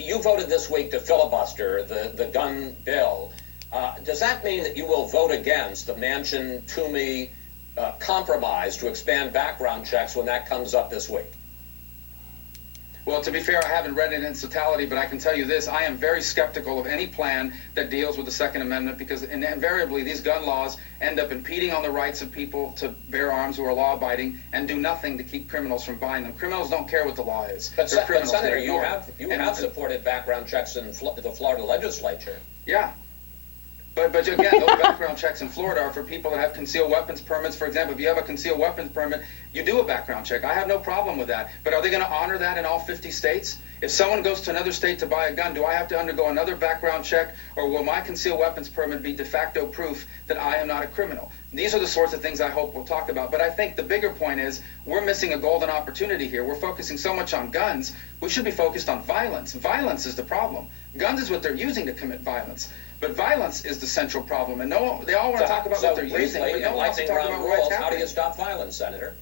You voted this week to filibuster the gun bill. Does that mean that you will vote against the Manchin-Toomey compromise to expand background checks when that comes up this week? Well, to be fair, I haven't read it in its totality, but I can tell you this. I am very skeptical of any plan that deals with the Second Amendment because invariably these gun laws end up impeding on the rights of people to bear arms who are law-abiding and do nothing to keep criminals from buying them. Criminals don't care what the law is. But Senator, you have supported background checks in the Florida legislature. Yeah. But again, those background checks in Florida are for people that have concealed weapons permits. For example, if you have a concealed weapons permit, you do a background check. I have no problem with that. But are they going to honor that in all 50 states? If someone goes to another state to buy a gun, do I have to undergo another background check, or will my concealed weapons permit be de facto proof that I am not a criminal? These are the sorts of things I hope we'll talk about. But I think the bigger point is we're missing a golden opportunity here. We're focusing so much on guns. We should be focused on violence. Violence is the problem. Guns is what they're using to commit violence. But violence is the central problem. And they all want to talk about what they're using, but no one wants to talk about what's happening. How do you stop violence, Senator?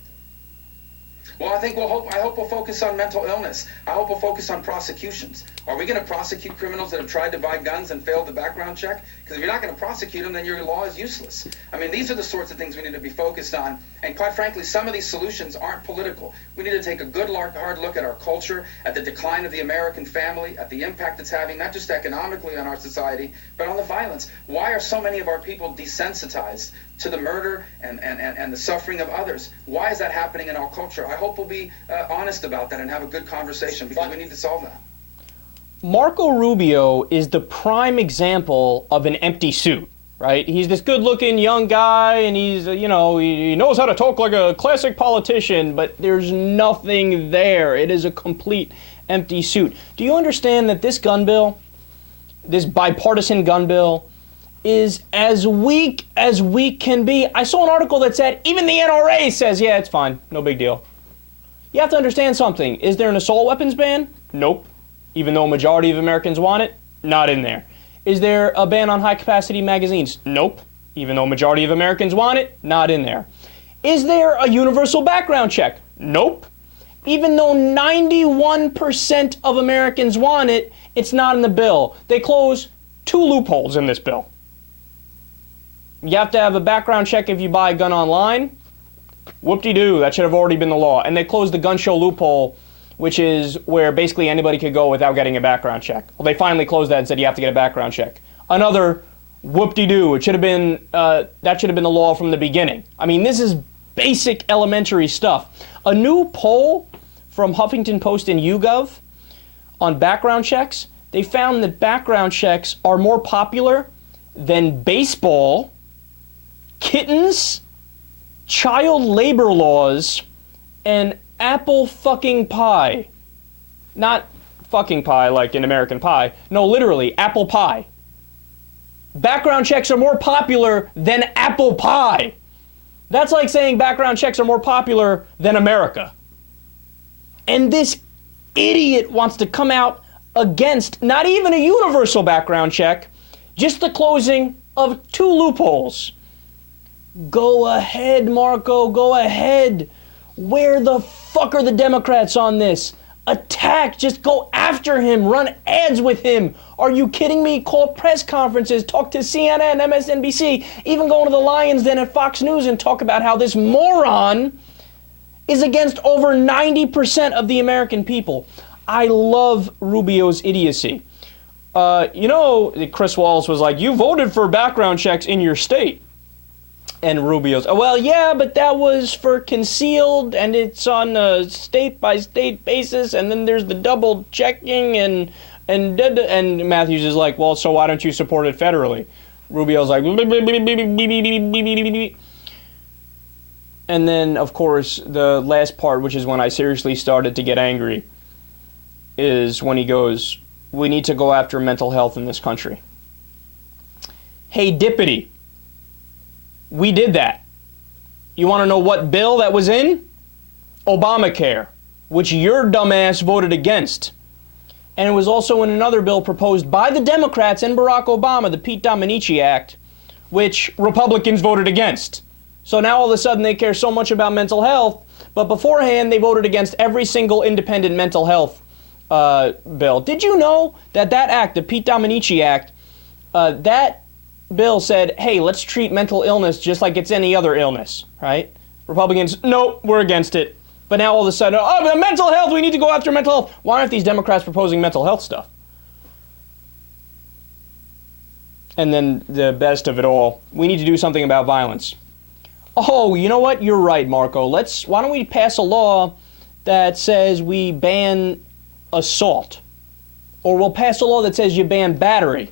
Well, I hope we'll focus on mental illness. I hope we'll focus on prosecutions. Are we going to prosecute criminals that have tried to buy guns and failed the background check? Because if you're not going to prosecute them, then your law is useless. I mean, these are the sorts of things we need to be focused on. And quite frankly, some of these solutions aren't political. We need to take a good, hard look at our culture, at the decline of the American family, at the impact it's having, not just economically on our society, but on the violence. Why are so many of our people desensitized to the murder and the suffering of others? Why is that happening in our culture? I hope we'll be honest about that and have a good conversation because we need to solve that. Marco Rubio is the prime example of an empty suit, right? He's this good-looking young guy, and he's, he knows how to talk like a classic politician, but there's nothing there. It is a complete empty suit. Do you understand that this gun bill, this bipartisan gun bill, is as weak can be? I saw an article that said even the NRA says, yeah, it's fine, no big deal. You have to understand something. Is there an assault weapons ban? Nope. Even though a majority of Americans want it, not in there. Is there a ban on high-capacity magazines? Nope. Even though a majority of Americans want it, not in there. Is there a universal background check? Nope. Even though 91% of Americans want it, it's not in the bill. They close 2 loopholes in this bill. You have to have a background check if you buy a gun online. Whoop-de-doo, that should have already been the law. And they closed the gun show loophole, which is where basically anybody could go without getting a background check. Well, they finally closed that and said you have to get a background check. Another whoop-de-doo. It should have been, that should have been the law from the beginning. I mean, this is basic elementary stuff. A new poll from Huffington Post and YouGov on background checks, they found that background checks are more popular than baseball, kittens, child labor laws, and apple fucking pie. Not fucking pie like in American Pie. No, literally, apple pie. Background checks are more popular than apple pie. That's like saying background checks are more popular than America. And this idiot wants to come out against not even a universal background check, just the closing of 2 loopholes. Go ahead, Marco, go ahead. Where the fuck are the Democrats on this? Attack, just go after him, run ads with him. Are you kidding me? Call press conferences, talk to CNN, MSNBC, even go to the Lions Den at Fox News and talk about how this moron is against over 90% of the American people. I love Rubio's idiocy. Chris Wallace was like, you voted for background checks in your state. And Rubio's, well, yeah, but that was for concealed, and it's on a state-by-state basis, and then there's the double checking, and Matthews is like, well, so why don't you support it federally? Rubio's like, and then, of course, the last part, which is when I seriously started to get angry, is when he goes, we need to go after mental health in this country. Hey, Dippity. We did that. You want to know what bill that was in? Obamacare, which your dumbass voted against. And it was also in another bill proposed by the Democrats and Barack Obama, the Pete Dominici Act, which Republicans voted against. So now all of a sudden they care so much about mental health, but beforehand they voted against every single independent mental health bill. Did you know that act, the Pete Dominici Act, that bill said, hey, let's treat mental illness just like it's any other illness, right? Republicans, nope, we're against it. But now all of a sudden, oh, mental health, we need to go after mental health. Why aren't these Democrats proposing mental health stuff? And then the best of it all, we need to do something about violence. Oh, you know what? You're right, Marco. Why don't we pass a law that says we ban assault? Or we'll pass a law that says you ban battery.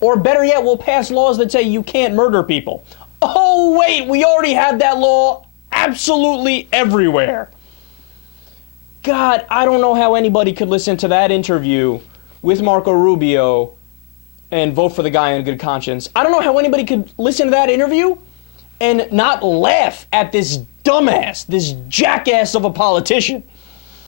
Or better yet, we'll pass laws that say you can't murder people. Oh, wait, we already had that law absolutely everywhere. God, I don't know how anybody could listen to that interview with Marco Rubio and vote for the guy in good conscience. I don't know how anybody could listen to that interview and not laugh at this dumbass, this jackass of a politician.